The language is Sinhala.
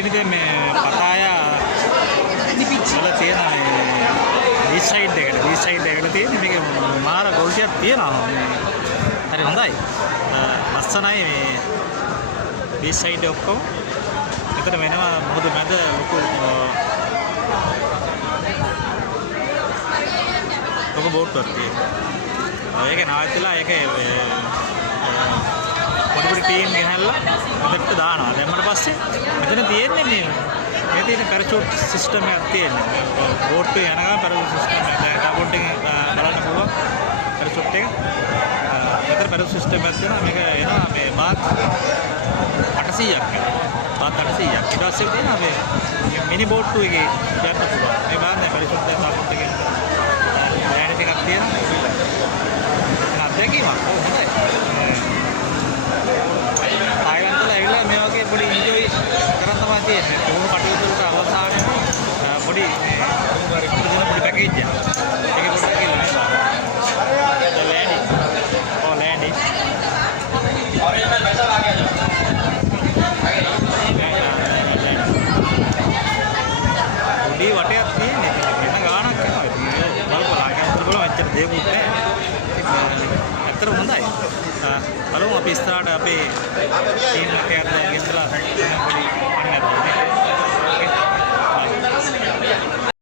පළවෙනිද මේ පතාය වල තියෙන මේ සයිඩ් එකට තියෙන මේක මාර ගොල්ටියක් තියෙනවා මේ හරි හොඳයි ලස්සනයි මේ බී සයිඩ් ඔක්කොම එතන වෙනවා මොකද මැද ලොකු බෝට්ටුවක් තියෙනවා ඒක නවත්තලා ඒක පොඩි ටීම් ගහලා මෙතනට දානවා දැම්මට පස්සේ මෙතන තියෙන්නේ මේ තියෙන පැරචූට් සිස්ටම් එකක් තියෙනවා බෝට්ටුවේ යනකම් පැරචූට් සිස්ටම් එක ඩබල් එකෙන් බලන්න පුළුවන් පැරචූට් එක මෙතන පැරචූට් සිස්ටම් එකක් තියෙනවා මේක එනවා මේ බාත් 800ක් බාත් 800ක් ඊට පස්සේ තියෙනවා මේ මිනි බෝට්ටු එකේ යන්න පුළුවන් මේ බාත් දැන් පැරචූට් එක ඩබල් එකෙන් ලෑන්ඩ් එකක් තියෙනවා අත්දැකීමක් හොඳයි ආයලන්තල ඇවිල්ලා මේ වගේ පොඩි එන්ජොයි කරන් තමයි තියෙන්නේ. කොහොම කටයුතු වලට අවසානයේ පොඩි පොඩි පැකේජ් එකක්. ඒකේ පොඩ්ඩක් කියලා නේද? ලෑන්ඩි. ලෑන්ඩි. පොඩි වටයක් තියෙන්නේ. වෙන ගාණක් යනවා. බලපලා ආයලන්තල බලමු ඇත්තට දෙයක් නෑ. ඇත්තට හොඳයි. බලමු අපි ඉස්සරහට අපේ ටීම් එකේ අතට ගෙනලා පොඩි පන්නර්